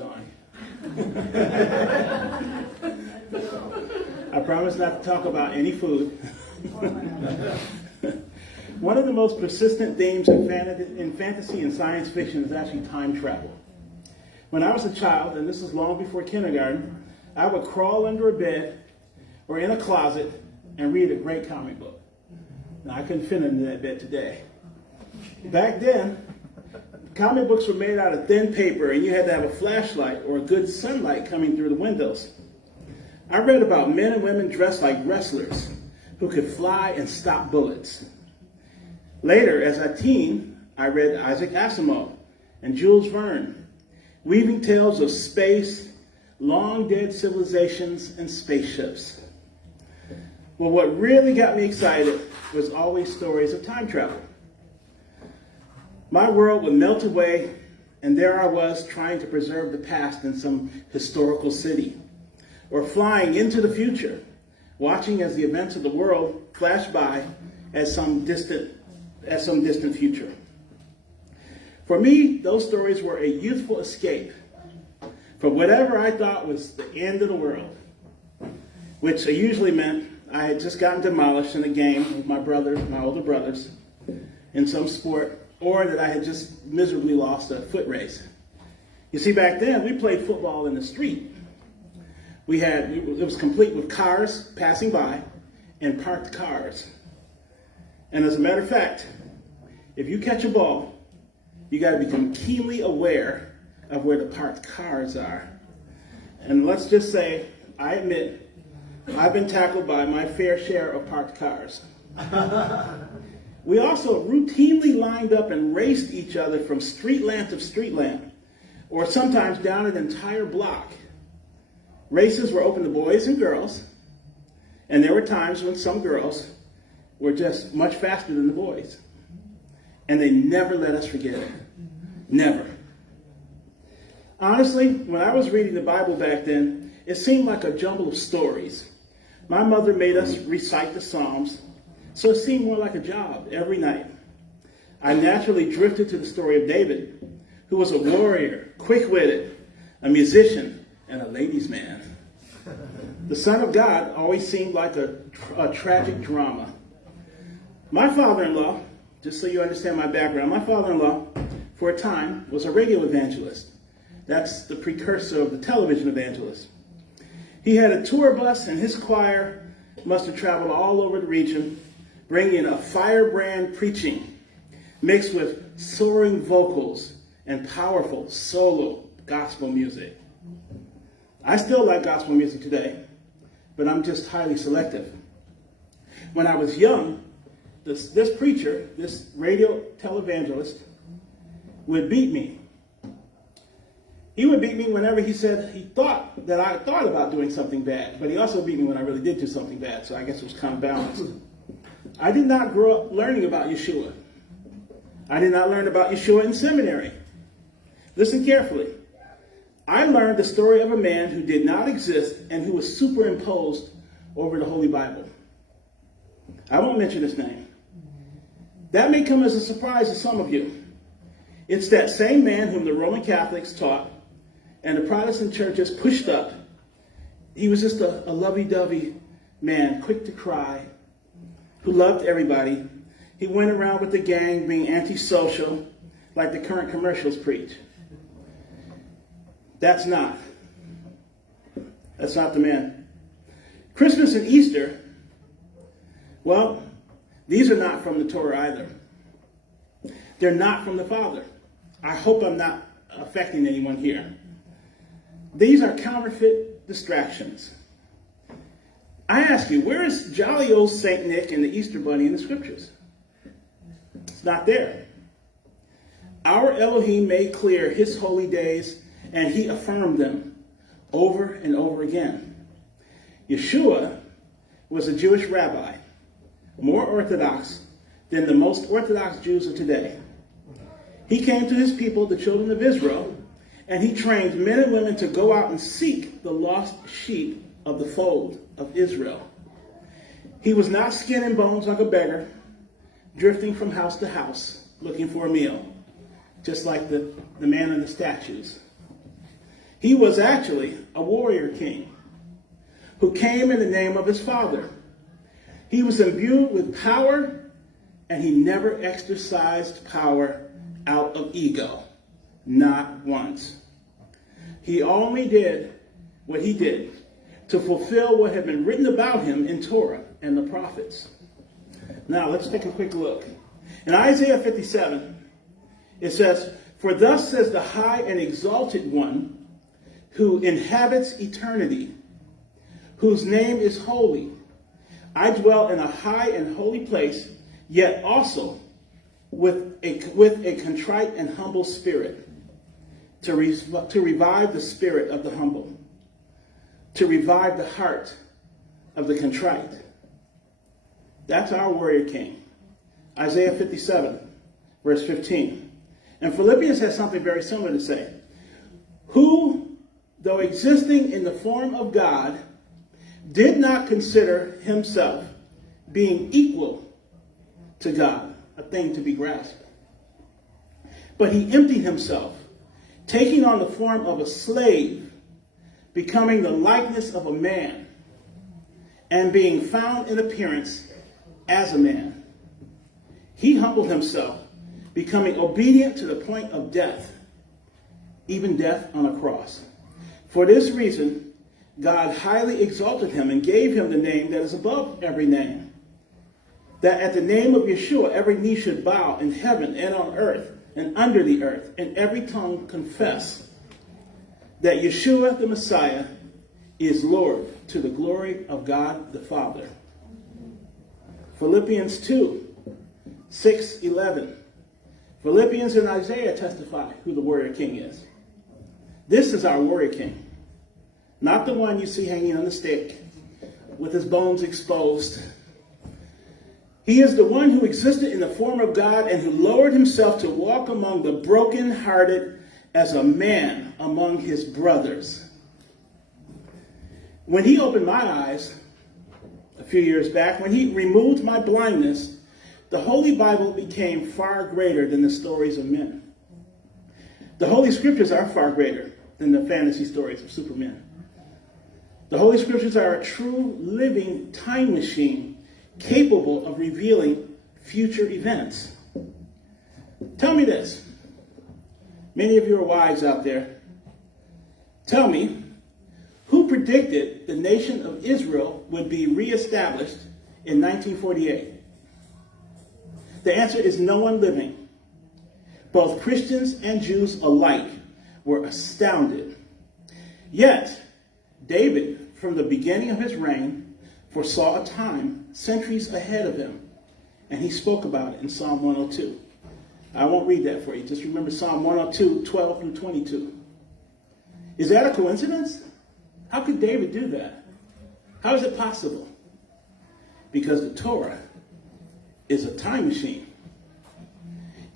gone. I promise not to talk about any food. One of the most persistent themes in fantasy and science fiction is actually time travel. When I was a child, and this is long before kindergarten, I would crawl under a bed or in a closet and read a great comic book. Now, I couldn't fit into that bed today. Back then, comic books were made out of thin paper, and you had to have a flashlight or a good sunlight coming through the windows. I read about men and women dressed like wrestlers who could fly and stop bullets. Later, as a teen, I read Isaac Asimov and Jules Verne, weaving tales of space, long-dead civilizations, and spaceships. Well, what really got me excited was always stories of time travel. My world would melt away, and there I was trying to preserve the past in some historical city, or flying into the future, watching as the events of the world flash by as some distant future. For me, those stories were a youthful escape from whatever I thought was the end of the world, which usually meant I had just gotten demolished in a game with my older brothers, in some sport, or that I had just miserably lost a foot race. You see, back then, we played football in the street. It was complete with cars passing by and parked cars. And as a matter of fact, if you catch a ball, you got to become keenly aware of where the parked cars are. And let's just say, I admit, I've been tackled by my fair share of parked cars. We also routinely lined up and raced each other from street lamp to street lamp, or sometimes down an entire block. Races were open to boys and girls, and there were times when some girls were just much faster than the boys. And they never let us forget it. Never. Honestly, when I was reading the Bible back then, it seemed like a jumble of stories. My mother made us recite the Psalms, so it seemed more like a job every night. I naturally drifted to the story of David, who was a warrior, quick-witted, a musician, and a ladies' man. The Son of God always seemed like a tragic drama. My father-in-law, just so you understand my background, my father-in-law, for a time, was a radio evangelist. That's the precursor of the television evangelist. He had a tour bus, and his choir must have traveled all over the region, bringing a firebrand preaching mixed with soaring vocals and powerful solo gospel music. I still like gospel music today, but I'm just highly selective. When I was young, this preacher, this radio televangelist, would beat me. He would beat me whenever he said he thought that I thought about doing something bad, but he also beat me when I really did do something bad, so I guess it was kind of balanced. I did not grow up learning about Yeshua. I did not learn about Yeshua in seminary. Listen carefully. I learned the story of a man who did not exist and who was superimposed over the Holy Bible. I won't mention his name. That may come as a surprise to some of you. It's that same man whom the Roman Catholics taught and the Protestant churches pushed up. He was just a lovey-dovey man, quick to cry, who loved everybody. He went around with the gang being antisocial, like the current commercials preach. That's not the man. Christmas and Easter, well, these are not from the Torah either. They're not from the Father. I hope I'm not affecting anyone here. These are counterfeit distractions. I ask you, where is jolly old Saint Nick and the Easter Bunny in the scriptures? It's not there. Our Elohim made clear his holy days, and he affirmed them over and over again. Yeshua was a Jewish rabbi, more orthodox than the most orthodox Jews of today. He came to his people, the children of Israel, and he trained men and women to go out and seek the lost sheep of the fold of Israel. He was not skin and bones like a beggar, drifting from house to house, looking for a meal, just like the man in the statues. He was actually a warrior king who came in the name of his father. He was imbued with power, and he never exercised power out of ego, not once. He only did what he did to fulfill what had been written about him in Torah and the prophets. Now, let's take a quick look. In Isaiah 57, it says, "For thus says the high and exalted one who inhabits eternity, whose name is holy. I dwell in a high and holy place, yet also with a contrite and humble spirit, to revive the spirit of the humble, to revive the heart of the contrite." That's our warrior king. Isaiah 57, verse 15. And Philippians has something very similar to say. "Who, though existing in the form of God, did not consider himself being equal to God, a thing to be grasped. But he emptied himself, taking on the form of a slave, becoming the likeness of a man, and being found in appearance as a man. He humbled himself, becoming obedient to the point of death, even death on a cross. For this reason, God highly exalted him and gave him the name that is above every name, that at the name of Yeshua every knee should bow in heaven and on earth and under the earth, and every tongue confess that Yeshua the Messiah is Lord, to the glory of God the Father." Philippians 2, 6, 11. Philippians and Isaiah testify who the warrior king is. This is our warrior king. Not the one you see hanging on the stick with his bones exposed. He is the one who existed in the form of God and who lowered himself to walk among the brokenhearted as a man among his brothers. When he opened my eyes a few years back, when he removed my blindness, the Holy Bible became far greater than the stories of men. The Holy Scriptures are far greater than the fantasy stories of Superman. The Holy Scriptures are a true living time machine capable of revealing future events. Tell me this. Many of you are wise out there. Tell me, who predicted the nation of Israel would be reestablished in 1948? The answer is no one living. Both Christians and Jews alike were astounded. Yet, David, from the beginning of his reign, foresaw a time centuries ahead of him, and he spoke about it in Psalm 102. I won't read that for you. Just remember Psalm 102, 12 through 22. Is that a coincidence? How could David do that? How is it possible? Because the Torah is a time machine.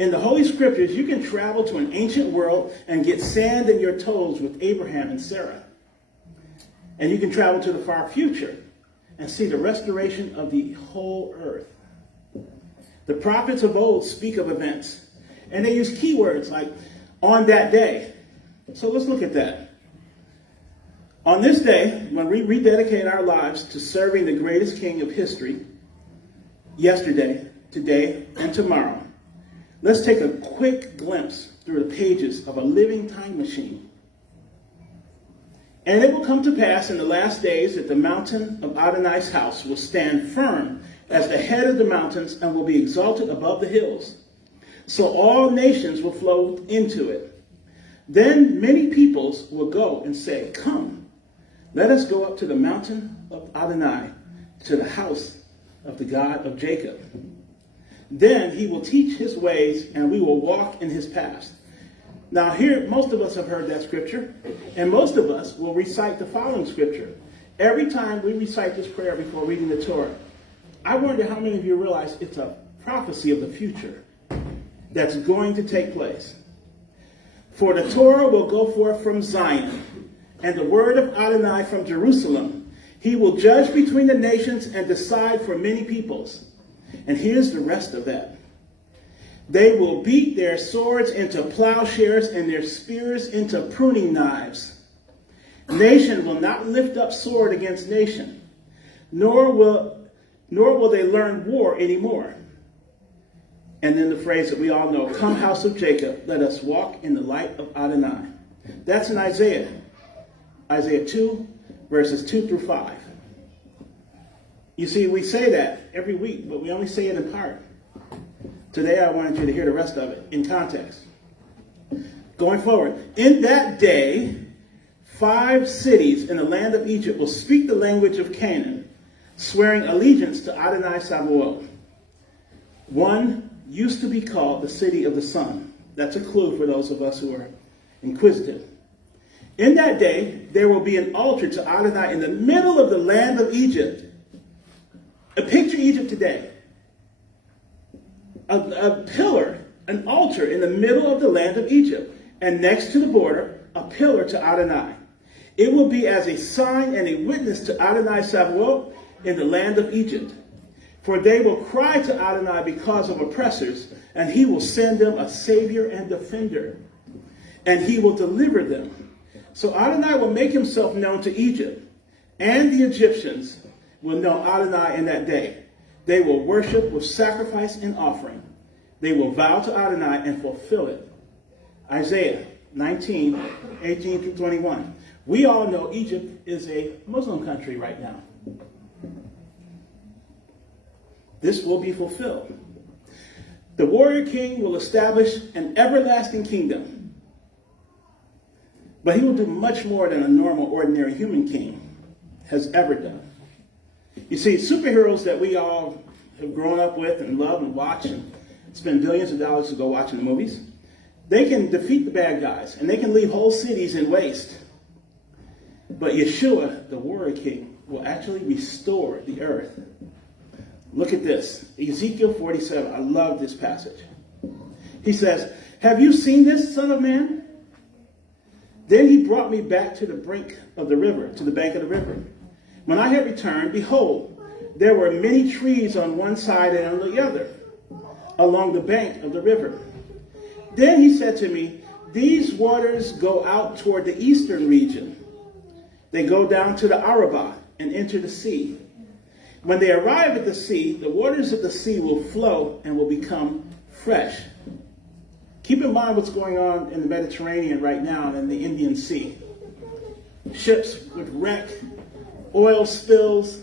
In the Holy Scriptures, you can travel to an ancient world and get sand in your toes with Abraham and Sarah. And you can travel to the far future and see the restoration of the whole earth. The prophets of old speak of events, and they use keywords like "on that day." So let's look at that. On this day, when we rededicate our lives to serving the greatest king of history, yesterday, today, and tomorrow, let's take a quick glimpse through the pages of a living time machine. "And it will come to pass in the last days that the mountain of Adonai's house will stand firm as the head of the mountains and will be exalted above the hills. So all nations will flow into it. Then many peoples will go and say, 'Come, let us go up to the mountain of Adonai, to the house of the God of Jacob. Then he will teach his ways, and we will walk in his paths.'" Now here, most of us have heard that scripture, and most of us will recite the following scripture. Every time we recite this prayer before reading the Torah, I wonder how many of you realize it's a prophecy of the future that's going to take place. "For the Torah will go forth from Zion, and the word of Adonai from Jerusalem. He will judge between the nations and decide for many peoples." And here's the rest of that. "They will beat their swords into plowshares and their spears into pruning knives. Nation will not lift up sword against nation, nor will they learn war anymore. And then the phrase that we all know, come house of Jacob, let us walk in the light of Adonai. That's in Isaiah. Isaiah 2, verses 2 through 5. You see, we say that every week, but we only say it in part. Today I wanted you to hear the rest of it in context. Going forward, in that day, 5 cities in the land of Egypt will speak the language of Canaan, swearing allegiance to Adonai Sabaoth. One used to be called the city of the sun. That's a clue for those of us who are inquisitive. In that day, there will be an altar to Adonai in the middle of the land of Egypt. Picture Egypt today. A pillar, an altar in the middle of the land of Egypt. And next to the border, a pillar to Adonai. It will be as a sign and a witness to Adonai Sabaoth in the land of Egypt. For they will cry to Adonai because of oppressors, and he will send them a savior and defender, and he will deliver them. So Adonai will make himself known to Egypt, and the Egyptians will know Adonai in that day. They will worship with sacrifice and offering. They will vow to Adonai and fulfill it. Isaiah 19, 18 through 21. We all know Egypt is a Muslim country right now. This will be fulfilled. The warrior king will establish an everlasting kingdom. But he will do much more than a normal, ordinary human king has ever done. You see, superheroes that we all have grown up with and love and watch and spend billions of dollars to go watching the movies, they can defeat the bad guys and they can leave whole cities in waste. But Yeshua, the warrior king, will actually restore the earth. Look at this. Ezekiel 47. I love this passage. He says, have you seen this, son of man? Then he brought me back to the brink of the river, to the bank of the river. When I had returned, behold, there were many trees on one side and on the other, along the bank of the river. Then he said to me, these waters go out toward the eastern region. They go down to the Arabah and enter the sea. When they arrive at the sea, the waters of the sea will flow and will become fresh. Keep in mind what's going on in the Mediterranean right now and in the Indian Sea. Ships with wreck, oil spills.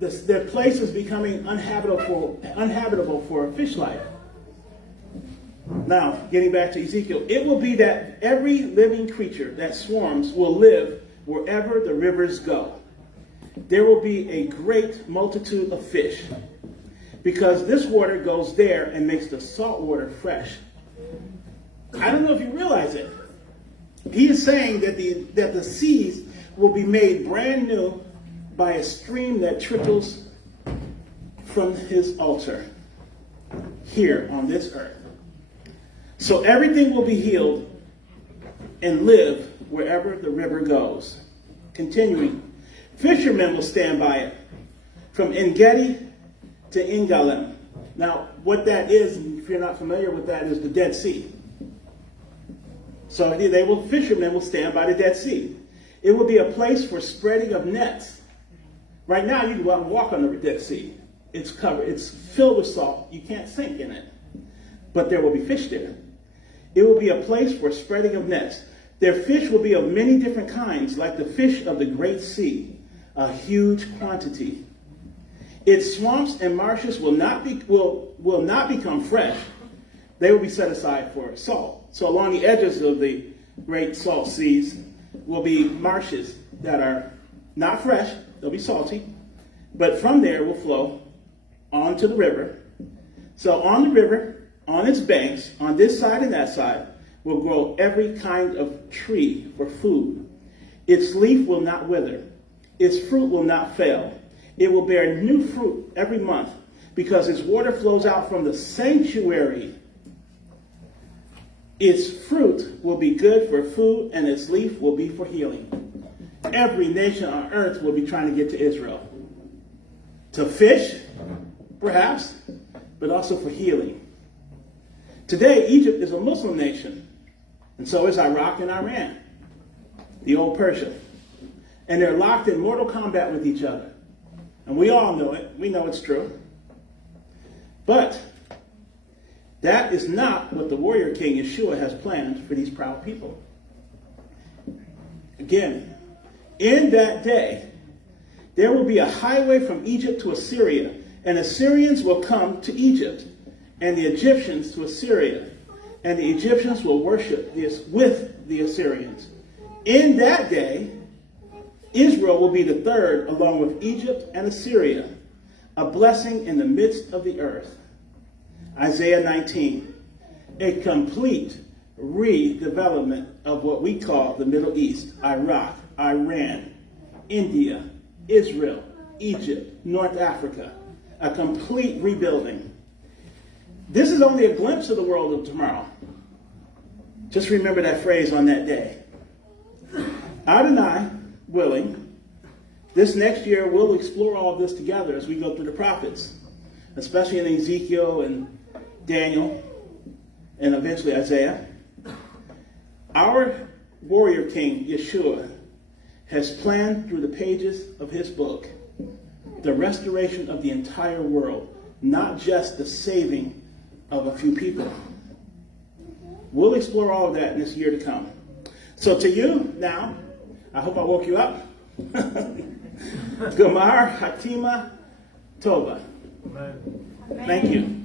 Their place is becoming uninhabitable for fish life. Now, getting back to Ezekiel, it will be that every living creature that swarms will live wherever the rivers go. There will be a great multitude of fish, because this water goes there and makes the salt water fresh. I don't know if you realize it. He is saying that the seas will be made brand new by a stream that trickles from his altar here on this earth. So everything will be healed and live wherever the river goes. Continuing. Fishermen will stand by it, from En-Gedi to En-Galim. Now, what that is, if you're not familiar with that, is the Dead Sea. So fishermen will stand by the Dead Sea. It will be a place for spreading of nets. Right now, you can go out and walk on the Dead Sea. It's covered. It's filled with salt. You can't sink in it. But there will be fish there. It will be a place for spreading of nets. Their fish will be of many different kinds, like the fish of the great sea, a huge quantity. Its swamps and marshes will not become fresh. They will be set aside for salt. So along the edges of the great salt seas will be marshes that are not fresh. They'll be salty. But from there will flow onto the river. So on the river, on its banks, on this side and that side, will grow every kind of tree for food. Its leaf will not wither. Its fruit will not fail. It will bear new fruit every month, because its water flows out from the sanctuary. Its fruit will be good for food, and its leaf will be for healing. Every nation on earth will be trying to get to Israel. To fish, perhaps, but also for healing. Today, Egypt is a Muslim nation, and so is Iraq and Iran. the old Persia. And they're locked in mortal combat with each other. And we all know it. We know it's true. But that is not what the warrior king Yeshua has planned for these proud people. Again, in that day, there will be a highway from Egypt to Assyria, and Assyrians will come to Egypt, and the Egyptians to Assyria, and the Egyptians will worship with the Assyrians. In that day, Israel will be the third, along with Egypt and Assyria, a blessing in the midst of the earth. Isaiah 19, a complete redevelopment of what we call the Middle East, Iraq, Iran, India, Israel, Egypt, North Africa, a complete rebuilding. This is only a glimpse of the world of tomorrow. Just remember that phrase on that day. Adonai, willing, this next year we'll explore all of this together as we go through the prophets, especially in Ezekiel and Daniel and eventually Isaiah. Our warrior king, Yeshua, has planned through the pages of his book the restoration of the entire world, not just the saving of a few people. We'll explore all of that in this year to come. So to you now, I hope I woke you up. Gamar Hatima Tova. Thank you.